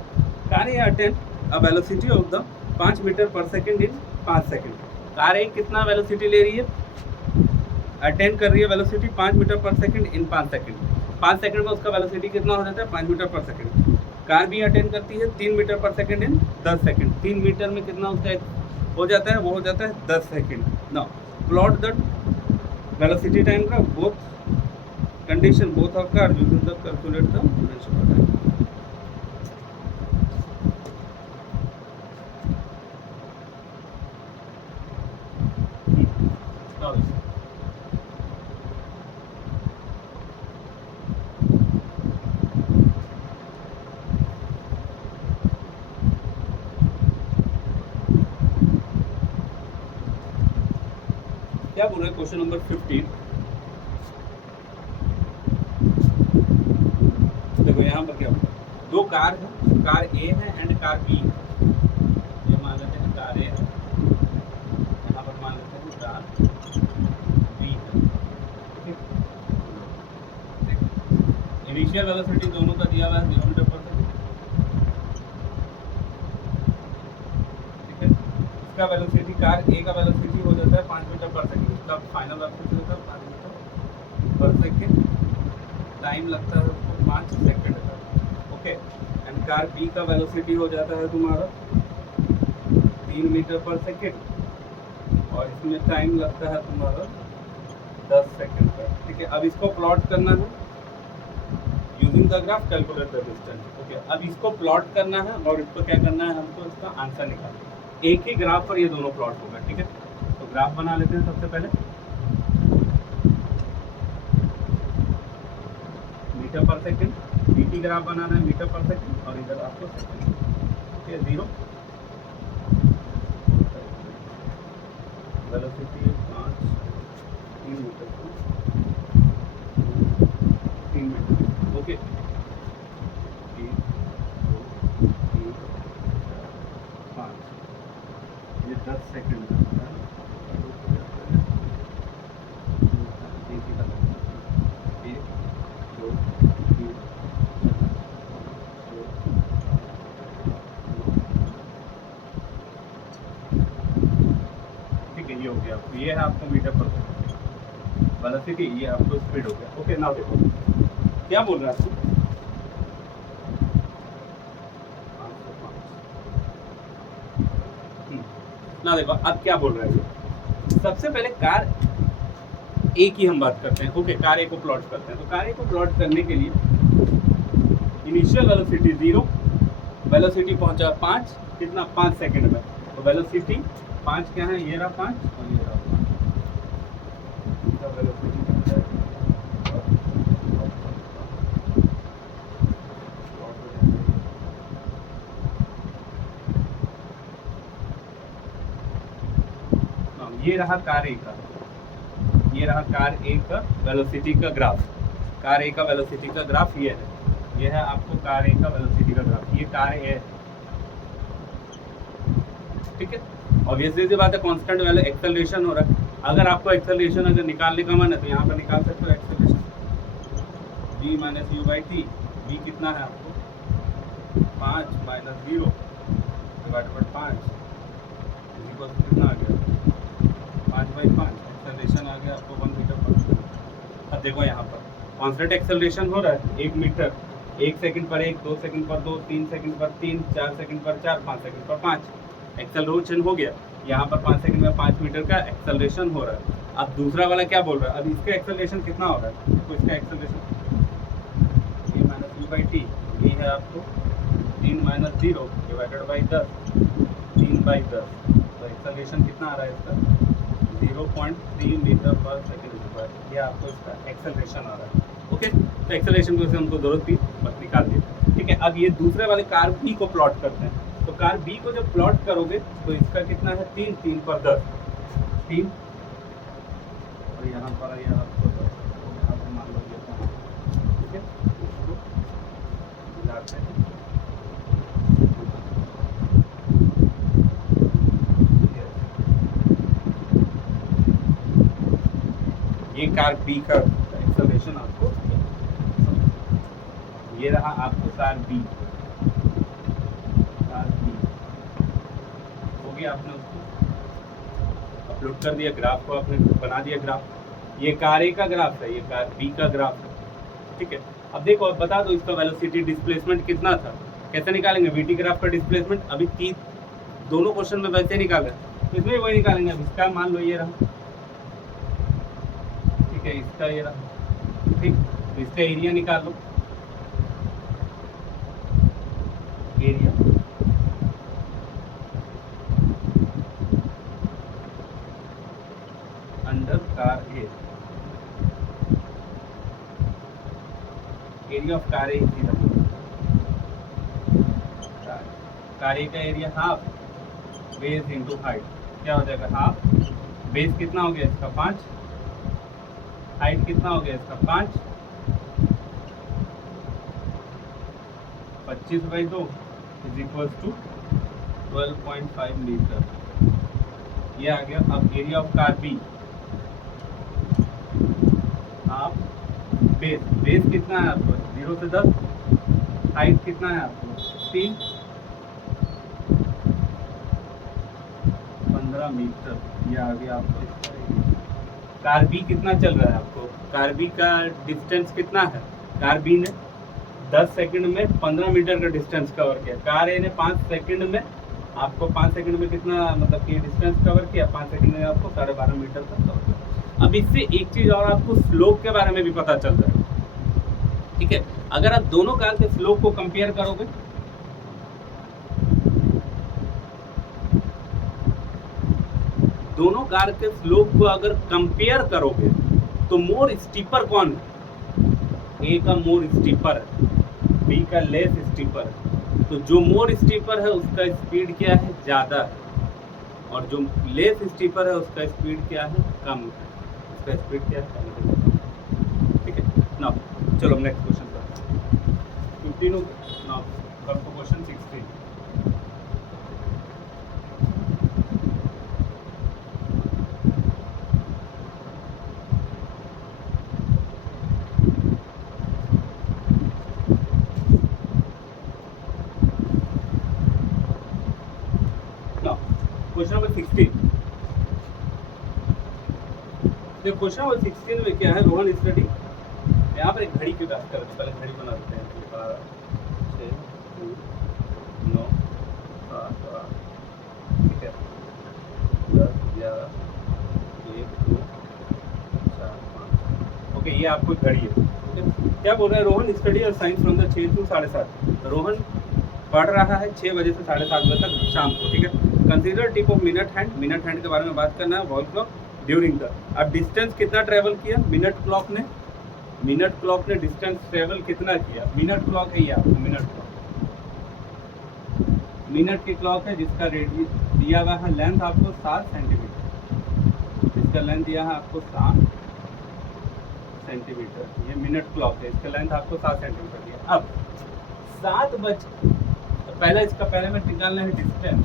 car A attain a velocity of the 5 metre per second in 5 second. Car A कितना वेलोसिटी ले रही है, अटेन कर रही है velocity 5 metre per second in 5 second. 5 second में उसका वेलोसिटी कितना हो जाता है, 5 मीटर पर सेकंड। कार भी अटेन करती है 3 मीटर पर सेकंड इन 10 सेकंड। 3 मीटर में कितना उसका हो जाता है, वो हो जाता है 10 second. Now plot the velocity time का both condition both of car using the calculate the potential time. क्या बोल रहे हैं क्वेश्चन नंबर 15। देखो यहाँ पर क्या बोल रहा है, दो कार है, कार ए है एंड कार बी है। ये मान लेते हैं कार ए है, यहाँ पर मान लेते हैं कार बी है। इनिशियल वेलोसिटी दोनों का दिया हुआ है 0 मीटर पर सेकंड, ठीक है। इसका वेलोसिटी कार ए का वेलोसिटी हो जाता है 5 मीटर पर सेकंड, इसका फाइनल वेलोसिटी होता है 5 मीटर पर सेकंड, टाइम लगता है उसको 5 सेकंड का, ओके। एंड कार बी का वेलोसिटी हो जाता है तुम्हारा 3 मीटर पर सेकंड और इसमें टाइम लगता है तुम्हारा 10 सेकंड का, ठीक है। अब इसको प्लॉट करना है using the graph, calculate the distance, okay. अब इसको प्लॉट करना है और इसको क्या करना है, हमको इसका आंसर निकालना। एक ही ग्राफ पर ये दोनों प्लॉट होगा, ठीक है। तो ग्राफ बना लेते हैं सबसे पहले, metre per second, BT graph बनाना है मीटर पर सेकंड और इधर आपको second, okay. 0 velocity 5 3 metre 3 metre, okay. 1 2 3 4 5, ये 10 सेकंड लगता है, एक ही लगता है, 1 2 3 ठीक है। ये हो गया, ये है आपको मीटर पर सेकंड वेलोसिटी, ये आपको स्पीड हो गया, ओके। नाउ देखो क्या बोल रहा है आपको, ना देखो अब क्या बोल रहा है। सबसे पहले कार ए की हम बात करते हैं, ओके। कार ए को प्लॉट करते हैं, तो कार ए को प्लॉट करने के लिए इनिशियल वेलोसिटी 0, वेलोसिटी पहुंचा 5, कितना 5 सेकंड में, तो वेलोसिटी 5 क्या है, ये रहा 5 और ये रहा 5, इसका वेलोसिटी क्या है, ये रहा कार ए का, ये रहा कार ए का वेलोसिटी का ग्राफ, कार ए का वेलोसिटी का ग्राफ ये है आपको कार ए का वेलोसिटी का ग्राफ, ये कार ए है, ठीक है। ऑब्वियसली सी बात है, कांस्टेंट वैल्यू एक्सेलरेशन हो रहा है। अगर आपको एक्सेलरेशन अगर निकालने का मन है तो यहाँ पर निकाल सकते हो acceleration, v minus you by T. v कितना है आपको 5 माइनस 0 डिवाइड बाई 5 कितना आ गया 5/5, एक्सेलरेशन आ गया आपको 1 मीटर पर सेकंड। अब देखो यहाँ पर कांस्टेंट एक्सेलरेशन हो रहा है 1 मीटर, 1 सेकंड पर 1, 2 सेकंड पर 2, 3 सेकंड पर 3, 4 सेकंड पर 4, 5 सेकंड पर 5, एक्सेलरेशन हो गया। यहाँ पर 5 सेकंड में 5 मीटर का एक्सेलरेशन हो रहा है। अब दूसरा वाला क्या बोल रहा है, अब इसका एक्सेलरेशन कितना हो रहा है, तो इसका एक्सेलरेशन ये माइनस यू बाई टी, ये है आपको 3 माइनस 0 डिवाइडेड बाई 10, 3/10, तो एक्सेलरेशन कितना आ रहा है इसका 0.3 मीटर पर सेकंड स्क्वायर, ये आपको इसका एक्सेलरेशन आ रहा है, ओके। तो एक्सेलरेशन की हमको जरूरत थी, बस निकाल दिए, ठीक है। अब ये दूसरे वाले कार बी को प्लॉट करते हैं, तो कार बी को जब प्लॉट करोगे तो इसका कितना है 3, 3 पर 10, 3 और यहाँ पर ये आपको 10, यहाँ पर मान लो ये 5, ठीक है। इसको मिलाते हैं, ये कार बी का एक्सेलरेशन आपको, ये रहा आपको कार बी हो गया, आपने उसको अपलोड कर दिया, ग्राफ को आपने बना दिया ग्राफ। ये कार ए का ग्राफ है, ये कार बी का ग्राफ है, ठीक है। अब देखो अब बता दो इसका वेलोसिटी डिस्प्लेसमेंट कितना था, कैसे निकालेंगे वीटी ग्राफ का डिस्प्लेसमेंट, अभी दोनों क्वेश्चन में वैसे निकाले तो इसमें वही निकालेंगे। अब इसका मान लो ये रहा, ठीक है, इसका ये रहा, ठीक, तो इसका एरिया निकाल लो, area under car A, area of car A, car A का area half base into height, क्या हो जाएगा हाफ बेस कितना हो गया इसका 5, हाइट कितना हो गया इसका 5, 25/2 इज इक्वल टू 12.5 मीटर, ये आ गया। अब एरिया ऑफ कार बी, आप बेस कितना है आपको 0 से 10, हाइट कितना है आपको 3, 15 मीटर, ये आ गया आपको। कार बी कितना चल रहा है आपको, कार बी का डिस्टेंस कितना है, कार बी ने 10 सेकंड में 15 मीटर का डिस्टेंस कवर किया, कार ए ने 5 सेकंड में आपको 5 सेकंड में कितना मतलब कि डिस्टेंस कवर किया, 5 सेकंड में आपको 12.5 मीटर तक कवर किया। अब इससे एक चीज़ और आपको स्लोप के बारे में भी पता चल रहा है, ठीक है। अगर आप दोनों कार के स्लोप को कंपेयर करोगे, दोनों कार के स्लोप को अगर कंपेयर करोगे तो मोर स्टीपर कौन है, ए का मोर स्टीपर है, बी का लेस स्टीपर है। तो जो मोर स्टीपर है उसका स्पीड क्या है, ज़्यादा है, और जो लेस स्टीपर है उसका स्पीड क्या है, कम है, उसका स्पीड क्या है, कम है, ठीक है ना। चलो नेक्स्ट क्वेश्चन पर 15 now come to question 16। Question number 16, देखो क्वेश्चन नंबर 16 में क्या है, रोहन स्टडी, यहाँ पर एक घड़ी की बात करते हैं, पहले घड़ी बना देते हैं, 12, 6, 9, 7, 8, ठीक है, 10, 11, 1, 2, 4, 5, ओके, ये आपको घड़ी है, ठीक है। क्या बोल रहा है, रोहन स्टडी और science from the 6 to 7:30, Rohan पढ़ रहा है 6 बजे से 7:30 बजे तक शाम को, ठीक है। Consider tip of minute hand के बारे में बात करना है, वॉल क्लॉक ड्यूरिंग द। अब डिस्टेंस कितना ट्रेवल किया, मिनट क्लॉक ने डिस्टेंस ट्रेवल कितना किया, मिनट क्लॉक है ये आपको, मिनट की क्लॉक है जिसका रेडियस दिया हुआ है, लेंथ आपको 7 सेंटीमीटर, इसका लेंथ दिया है आपको 7 सेंटीमीटर, ये मिनट क्लॉक है, इसका लेंथ आपको 7 सेंटीमीटर दिया। अब 7 बज, पहले में निकालना है distance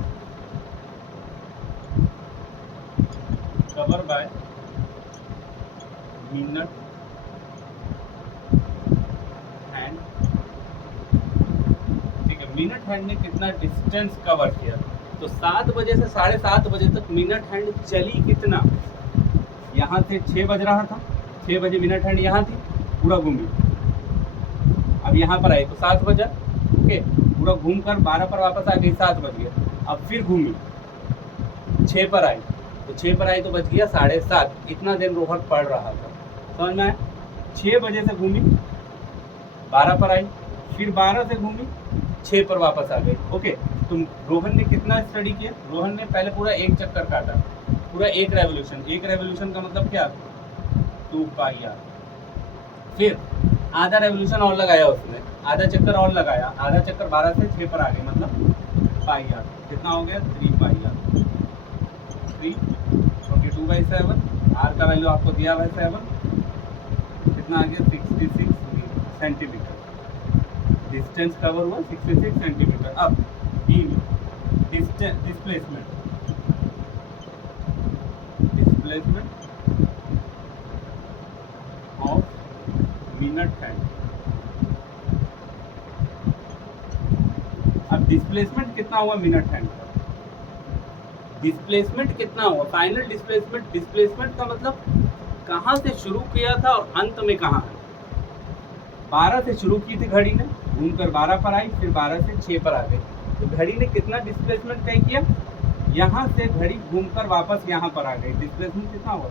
cover by minute hand, ठीक है। मिनट हैंड ने कितना डिस्टेंस कवर किया, तो 7 बजे से 7:30 बजे तक मिनट हैंड चली कितना, यहाँ से 6 बज रहा था, 6 बजे मिनट हैंड यहाँ थी, पूरा घूमी, अब यहाँ पर आई तो 7 बजा, ओके, पूरा घूम कर 12 पर वापस आ गई, 7 बज गया, अब फिर घूमी 6 पर आई, तो 6 पर आई तो बज गया 7:30, इतना देर रोहन पढ़ रहा था, समझ में आया। 6 बजे से घूमी 12 पर आई, फिर 12 से घूमी 6 पर वापस आ गई, ओके। तो रोहन ने कितना स्टडी किया, रोहन ने पहले पूरा एक चक्कर काटा, पूरा एक रेवोल्यूशन का मतलब क्या, 2 पाई आर, फिर आधा रेवोल्यूशन और लगाया उसने, आधा चक्कर और लगाया, आधा चक्कर 12 से 6 पर आ गई, मतलब पाई आर, कितना हो गया 3 पाई आर, 3 22/7, आर का वैल्यू आपको दिया हुआ है 7, कितना आ गया 66 सेंटीमीटर, डिस्टेंस कवर हुआ 66 सेंटीमीटर। अब बी में डिस्प्लेसमेंट ऑफ मिनट हैंड, अब डिस्प्लेसमेंट कितना हुआ मिनट हैंड का, डिस्प्लेसमेंट कितना हुआ, फाइनल डिस्प्लेसमेंट का मतलब कहाँ से शुरू किया था और अंत में कहाँ है। 12 से शुरू की थी घड़ी ने, घूमकर 12 पर आई, फिर 12 से 6 पर आ गई, तो घड़ी ने कितना डिस्प्लेसमेंट तय किया, यहाँ से घड़ी घूमकर वापस यहाँ पर आ गई, डिस्प्लेसमेंट कितना हुआ,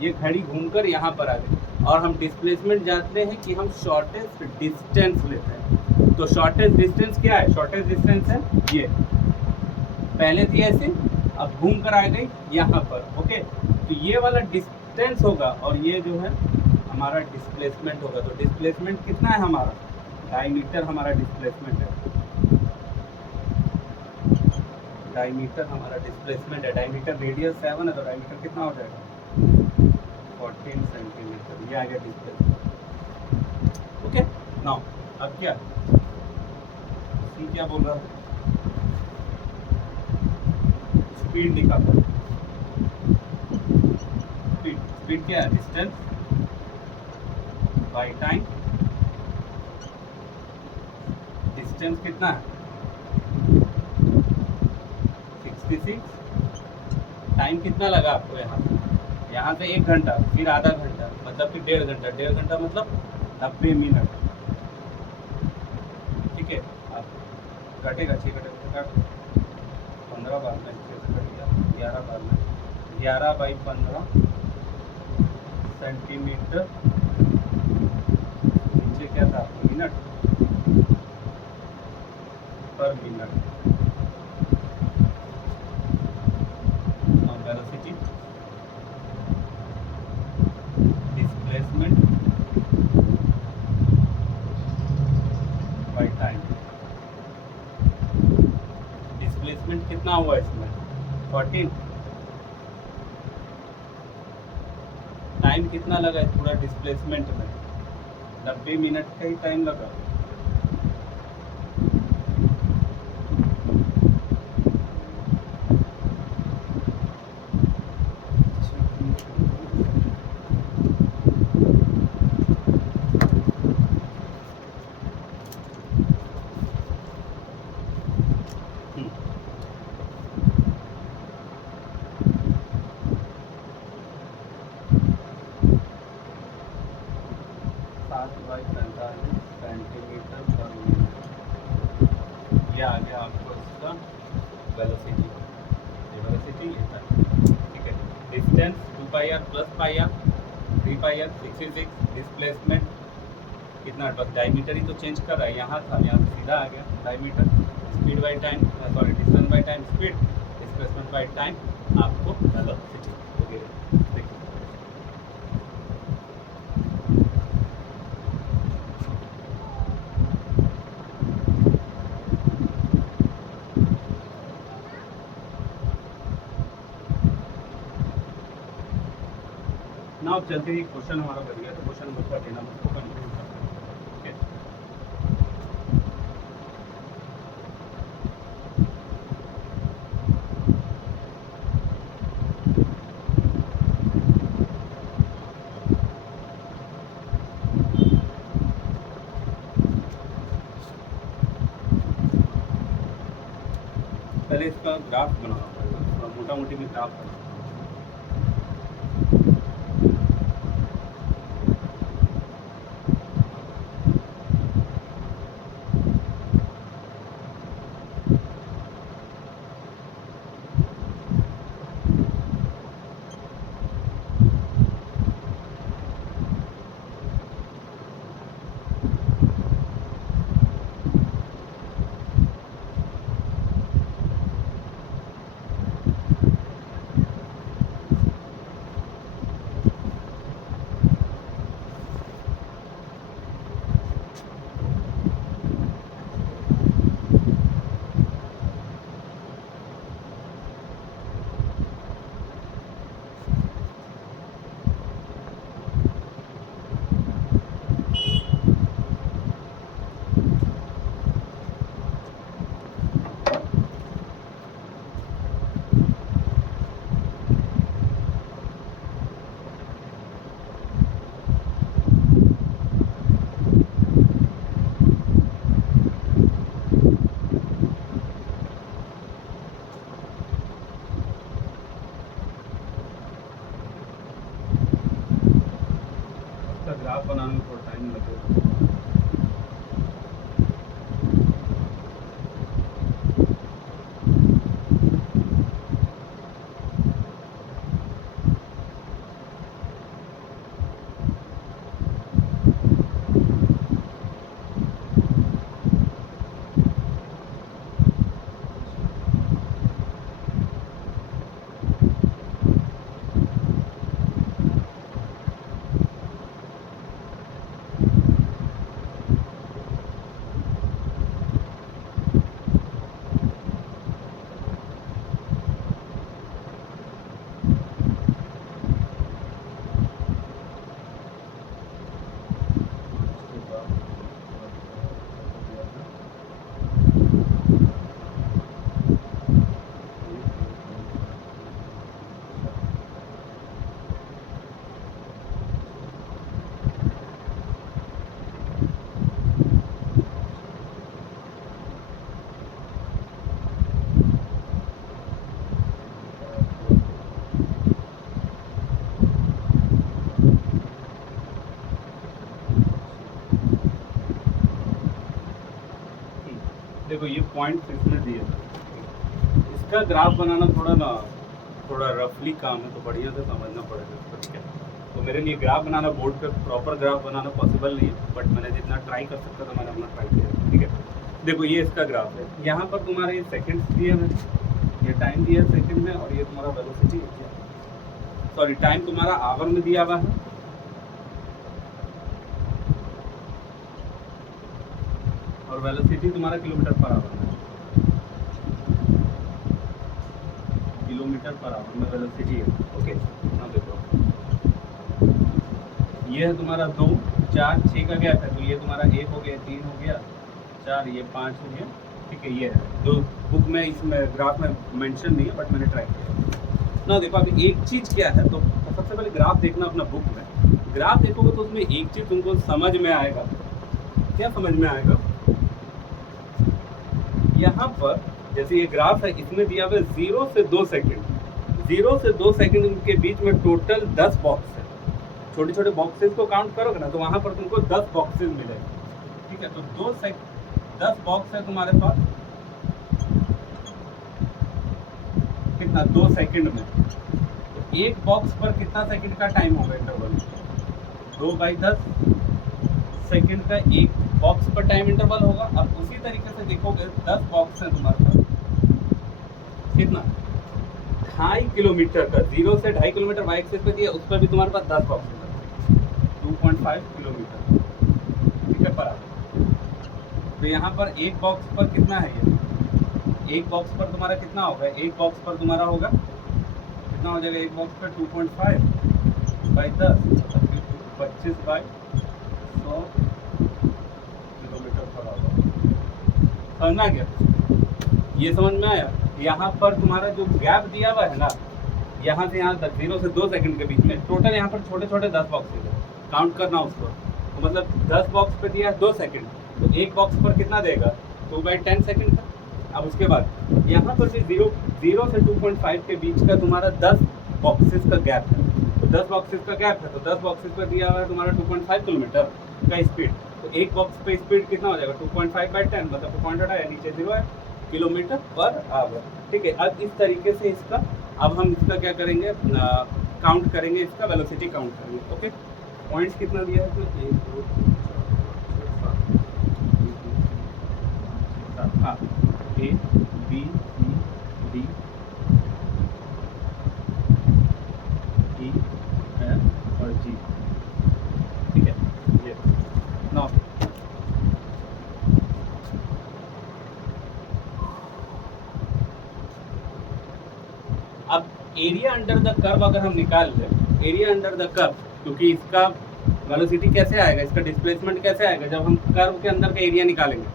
ये घड़ी घूमकर यहाँ पर आ गई। और हम डिस्प्लेसमेंट जानते हैं कि हम शॉर्टेस्ट डिस्टेंस लेते हैं, तो शॉर्टेस्ट डिस्टेंस क्या है, शॉर्टेस्ट डिस्टेंस है ये, पहले थी ऐसे, अब घूम कर आ गई यहाँ पर, ओके। तो ये वाला डिस्टेंस होगा और ये जो है हमारा डिस्प्लेसमेंट होगा, तो डिस्प्लेसमेंट कितना है हमारा, 2.5 मीटर हमारा डिस्प्लेसमेंट है, डायमीटर हमारा डिस्प्लेसमेंट है, डायमीटर रेडियस 7 है तो डायमीटर कितना हो जाएगा 14 सेंटीमीटर, ये आ गया डिस्प्लेसमेंट। ओके नाउ अब क्या सी क्या बोल रहा है, स्पीड दिखाता है, स्पीड क्या है डिस्टेंस बाय टाइम, डिस्टेंस कितना है 66, टाइम कितना लगा आपको यहाँ से 1 घंटा, फिर आधा घंटा मतलब फिर 1.5 घंटा, 1.5 घंटा मतलब 90 मिनट, ठीक है। आप कटेगा 6 घंटे 15 बार में 11 बार में 11/15 सेंटीमीटर, नीचे क्या था मिनट पर minute, velocity displacement by time, displacement कितना हुआ इसमें 14, टाइम कितना लगा है पूरा डिस्प्लेसमेंट में 90 मिनट का ही टाइम लगा। सेंटीमीटर पर मिनट, ये आ गया आपको इसका वेलोसिटी, ये वेलोसिटी ये था, ठीक है। Distance 2πr plus πr 3πr 66, displacement कितना, बस डायमीटर ही तो चेंज कर रहा है, यहाँ था यहाँ से सीधा आ गया diameter, speed by time sorry distance by time speed, displacement by time आपको वेलोसिटी वगैरह। ना अब चलते ही क्वेश्चन हमारा बन गया, तो क्वेश्चन नंबर 13 हम उसको कंक्लूड करते हैं, ठीक है। पहले इसका ग्राफ बनाना पड़ेगा, मोटा मोटी में ग्राफ बनाना। ग्राफ बनाने में थोड़ा टाइम लगेगा। देखो ये पॉइंट इसमें दिए थे, इसका ग्राफ बनाना थोड़ा रफली काम है, तो बढ़िया से समझना पड़ेगा इसको, ठीक है। तो मेरे लिए ग्राफ बनाना, बोर्ड पे प्रॉपर ग्राफ बनाना पॉसिबल नहीं है, बट मैंने जितना ट्राई कर सकता था मैंने अपना ट्राई किया, ठीक है। देखो ये इसका ग्राफ है, यहाँ पर तुम्हारे ये सेकेंड्स दिए हैं, ये टाइम दिया है सेकेंड में, और ये तुम्हारा वेलोसिटी, सॉरी टाइम तुम्हारा आवर में दिया हुआ है, और वेलोसिटी तुम्हारा किलोमीटर पर आवर में, किलोमीटर पर आवर में वेलोसिटी है, ओके। ना देखो ये है तुम्हारा 2, 4, 6 का गैप है, तो ये तुम्हारा 1 हो गया, 3 हो गया, 4, ये 5 हो गया, ठीक है। ये है जो बुक में इसमें ग्राफ में मेंशन नहीं है, बट मैंने ट्राई किया ना। देखो अभी एक चीज़ क्या है, तो सबसे पहले ग्राफ देखना अपना बुक में, ग्राफ देखोगे तो उसमें एक चीज़ तुमको समझ में आएगा। क्या समझ में आएगा? यहाँ पर जैसे ये ग्राफ है, इसमें दिया हुआ है 0 से 2 सेकंड, 0 से 2 सेकंड के बीच में टोटल 10 बॉक्स है। छोटे छोटे बॉक्सेस को काउंट करोगे ना, तो वहाँ पर तुमको 10 बॉक्सेस मिलेंगे, ठीक है। तो 10 बॉक्स है तुम्हारे पास, कितना 2 सेकंड में, तो एक बॉक्स पर कितना सेकंड का टाइम होगा इंटरवल? 2/10 सेकंड का एक बॉक्स पर टाइम इंटरवल होगा। अब उसी तरीके से देखोगे 10 बॉक्स है तुम्हारे पास, कितना 2.5 किलोमीटर का, 0 से 2.5 किलोमीटर वाई एक्सिस पे दिया, उस पर भी तुम्हारे पास 10 बॉक्स है, 2.5 किलोमीटर, ठीक है, पर आवर। तो यहाँ पर एक बॉक्स पर कितना है, ये एक बॉक्स पर तुम्हारा कितना होगा? एक बॉक्स पर तुम्हारा होगा कितना हो जाएगा? एक बॉक्स पर 2.5/10, 25/100 किलोमीटर पर आवर। समझ में आ गया? ये समझ में आया? यहाँ पर तुम्हारा जो गैप दिया हुआ है ना, यहाँ से यहाँ तक 0 से 2 सेकंड के बीच में टोटल यहाँ पर छोटे छोटे 10 बॉक्सेस है, काउंट करना उसको। तो मतलब 10 बॉक्स पे दिया है 2 सेकंड, तो एक बॉक्स पर कितना देगा? 2/10 सेकंड का। अब उसके बाद यहाँ पर भी 0 से 2.5 के बीच का तुम्हारा 10 बॉक्सेस का गैप है, तो 10 बॉक्सेस का गैप है, तो 10 बॉक्सेस पर दिया हुआ है तुम्हारा 2.5 किलोमीटर का स्पीड। तो एक बॉक्स पे स्पीड कितना हो जाएगा? 2.5/10, मतलब पॉइंट हटाया, नीचे 0 है, किलोमीटर पर आवर, ठीक है। अब इस तरीके से इसका, अब हम इसका क्या करेंगे, काउंट करेंगे, इसका वेलोसिटी काउंट करेंगे, ओके। पॉइंट्स कितना दिया है? तो 1 2 3 4 5 6 7, हाँ, A B C D E F और G, ठीक है। ये नाउ अब एरिया अंडर द कर्व अगर हम निकाल लें, एरिया अंडर द कर्व, क्योंकि इसका वेलोसिटी कैसे आएगा, इसका डिस्प्लेसमेंट कैसे आएगा? जब हम कर्व के अंदर का एरिया निकालेंगे।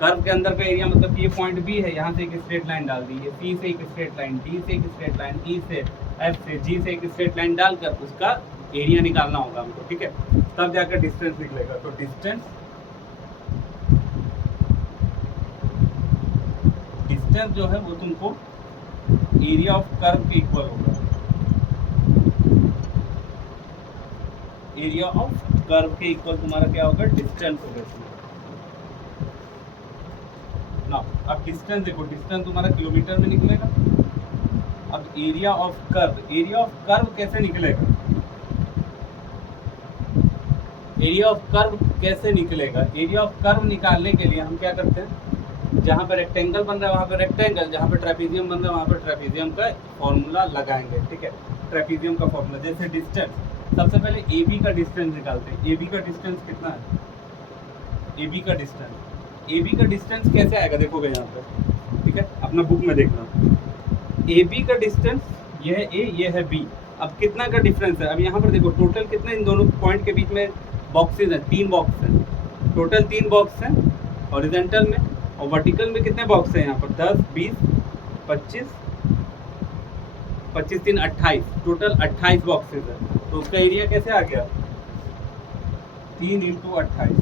कर्व के अंदर का एरिया मतलब ये पॉइंट बी है, यहाँ से एक स्ट्रेट लाइन डाल दी है, सी से एक स्ट्रेट लाइन, डी से एक स्ट्रेट लाइन, ई से, एफ से, जी से एक स्ट्रेट लाइन डालकर उसका एरिया निकालना होगा हमको, ठीक है। तब जाकर डिस्टेंस निकलेगा। तो डिस्टेंस जो है वो तुमको एरिया ऑफ कर्व के इक्वल होगा, एरिया ऑफ कर्व के इक्वल तुम्हारा क्या होगा? डिस्टेंस होगा। ना अब डिस्टेंस देखो, डिस्टेंस तुम्हारा किलोमीटर में निकलेगा। अब एरिया ऑफ कर्व कैसे निकलेगा? एरिया ऑफ कर्व कैसे निकलेगा? एरिया ऑफ कर्व निकालने के लिए हम क्या करते हैं, जहाँ पर रेक्टेंगल बन रहा है वहाँ पर रेक्टेंगल, जहाँ पर ट्रेपीजियम बन रहा है वहाँ पर ट्रेपीजियम का फॉर्मूला लगाएंगे, ठीक है। ट्रेपीजियम का फॉर्मूला, जैसे डिस्टेंस, सबसे पहले ए बी का डिस्टेंस निकालते हैं। ए बी का डिस्टेंस कितना है? ए बी का डिस्टेंस कैसे आएगा? देखोगे यहाँ पर, ठीक है, अपना बुक में देखना। ए बी का डिस्टेंस, ये है ए, ये है बी। अब कितना का डिफरेंस है? अब यहाँ पर देखो टोटल कितने इन दोनों पॉइंट के बीच में बॉक्सेस हैं? 3 बॉक्स हैं, टोटल 3 बॉक्स हैं हॉरिजॉन्टल में, और वर्टिकल में कितने बॉक्स हैं यहाँ पर? 10 20 25 25 3 28, टोटल 28 बॉक्सेस हैं। तो उसका एरिया कैसे आ गया? 3 × 28,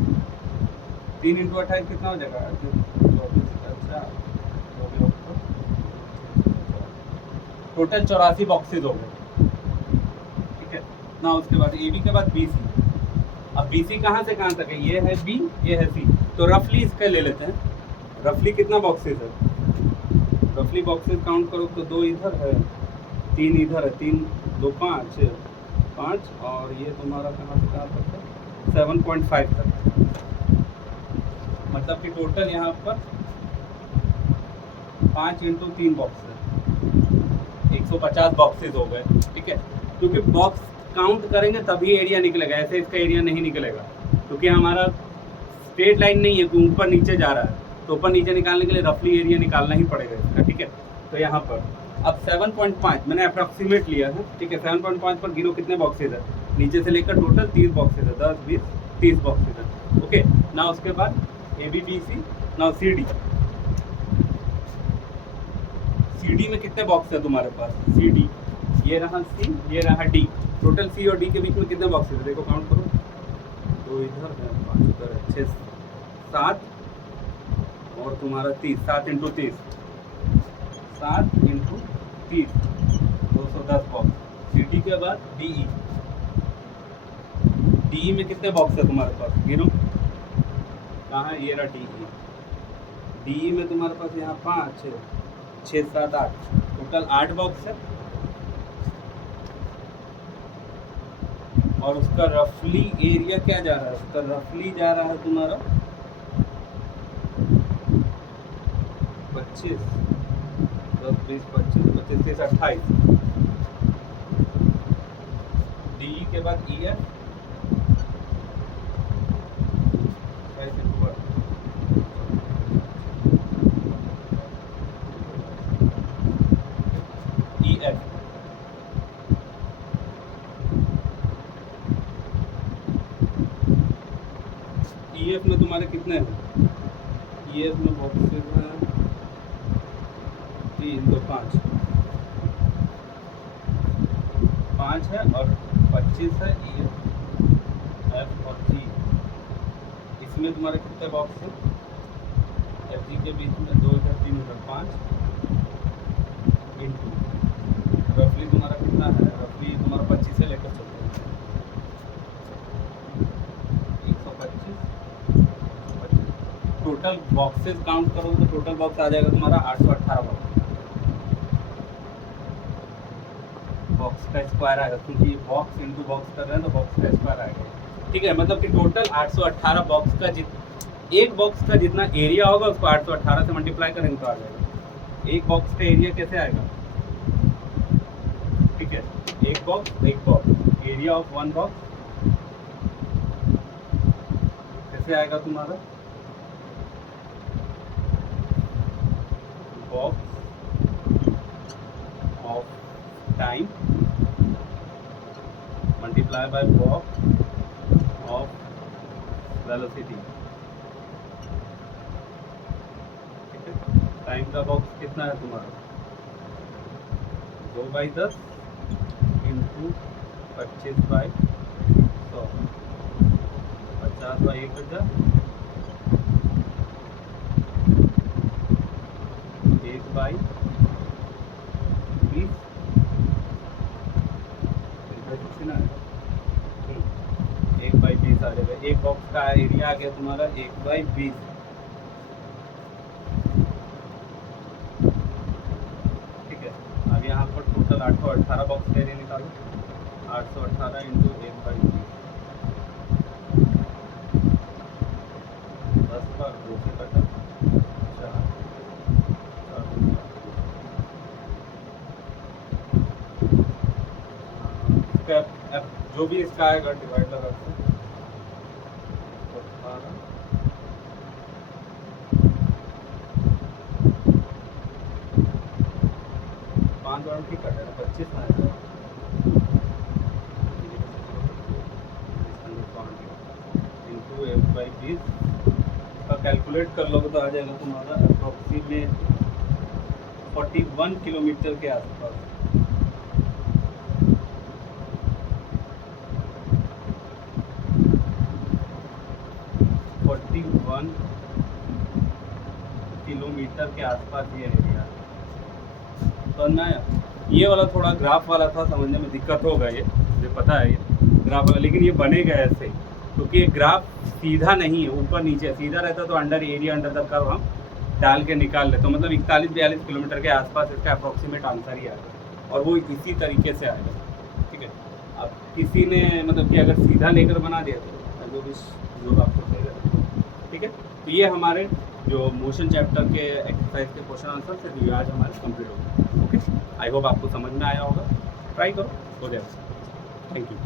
3 × 28 कितना हो जाएगा? 24, अच्छा, टोटल 84 बॉक्सेस हो गए, ठीक है ना। उसके बाद ए बी के बाद बी सी। अब बी सी कहाँ से कहाँ तक है? ये है बी, ये है सी। तो रफली इसका ले लेते हैं, रफली कितना बॉक्सेस है, रफली बॉक्सेस काउंट करो तो 2 इधर है, 3 इधर है, 3 2 5 5 और ये तुम्हारा कहाँ से कहाँ तक है 7.5 तक, मतलब कि टोटल यहाँ पर 5 × 3 बॉक्स है, 150 बॉक्सेस हो गए। ठीक है, क्योंकि बॉक्स काउंट करेंगे तभी एरिया निकलेगा, ऐसे इसका एरिया नहीं निकलेगा, क्योंकि हमारा स्ट्रेट लाइन नहीं है कि ऊपर नीचे जा रहा है, तो ऊपर नीचे निकालने के लिए रफली एरिया निकालना ही पड़ेगा इसका। ठीक है, तो यहाँ पर अब 7.5 मैंने अप्रॉक्सीमेट लिया है। ठीक है, 7.5 पर गिनो कितने बॉक्सेज है, नीचे से लेकर टोटल 30 बॉक्सेज है, 10 20 30 बॉक्सेज है। ओके ना, उसके बाद ABBC ना CD, CD में कितने बॉक्स है तुम्हारे पास, CD ये रहा C ये रहा D, टोटल C और D के बीच में कितने बॉक्सेज है देखो, काउंट करो, 2 इधर है, 5 उधर है, 6 7 और तुम्हारा 30, 7 × 30 7 × 30 210 बॉक्स। CD के बाद DE, DE में कितने बॉक्स है तुम्हारे पास, गिनो कहाँ है, ये रहा DE, DE में तुम्हारे पास यहाँ 5 6 7 8 टोटल 8 बॉक्स है, और उसका रफली एरिया क्या जा रहा है, उसका रफली जा रहा है तुम्हारा 25 10 20 25 25 30 28। DE के बाद EF EF में तुम्हारे कितने हैं, EF में बॉक्सेस हैं 3 2 5 है और 25 है EF F और G, इसमें तुम्हारे कितने बॉक्स हैं, FG के बीच में 2 इधर 3 इधर 5 इंटू रफली तुम्हारा कितना है, रफली तुम्हारा 25 से लेकर चलते हैं 125 टोटल बॉक्सेस काउंट करोगे तो टोटल बॉक्स आ जाएगा तुम्हारा 818 बॉक्स का स्क्वायर आएगा, क्योंकि बॉक्स इंटू बॉक्स कर रहे हैं तो बॉक्स का स्क्वायर आएगा। ठीक है, मतलब कि टोटल 818 बॉक्स का एक बॉक्स का जितना एरिया होगा उसको 818 से मल्टीप्लाई करेंगे तो आ जाएगा। एक बॉक्स का एरिया कैसे आएगा, ठीक है, एक box area of one box कैसे आएगा तुम्हारा, box of time multiply by box of velocity. ठीक है, टाइम का बॉक्स कितना है तुम्हारा 2/10 इंटू 25/100 50/1000 1/20 1/20 आ जाएगा। एक बॉक्स का एरिया आ गया तुम्हारा 1/20। ठीक है, अब यहाँ पर टोटल 818 बॉक्स का एरिया निकालो, 818 इंटू 1/20 10 पर 2 से कटा 4 इसका जो भी इसका आएगा डिवाइड लगा के 5 और ठीक कटेगा 25 आएगा इंटू 1/20 का कैलकुलेट कर लोगे तो आ जाएगा तुम्हारा अप्रोक्सीमेट 41 किलोमीटर के आसपास। किलोमीटर के आसपास ये एरिया तो ना, ये वाला थोड़ा ग्राफ वाला था, समझने में दिक्कत होगा, ये मुझे पता है ये ग्राफ वाला, लेकिन ये बनेगा ऐसे क्योंकि ये ग्राफ सीधा नहीं है, ऊपर नीचे सीधा रहता तो under area under the curve हम डाल के निकाल ले तो मतलब 41-42 किलोमीटर के आसपास इसका अप्रॉक्सीमेट आंसर ही आएगा और वो इसी तरीके से आएगा। ठीक है, अब किसी ने मतलब कि अगर सीधा लेकर बना दिया तो जो भी जो आपको सही लगे। ठीक है, तो ये हमारे जो मोशन चैप्टर के एक्सरसाइज के क्वेश्चन आंसर से जो आज हमारे कंप्लीट हो गए। ओके, आई होप आपको समझ में आया होगा, ट्राई करो, हो जाएगा। Thank you.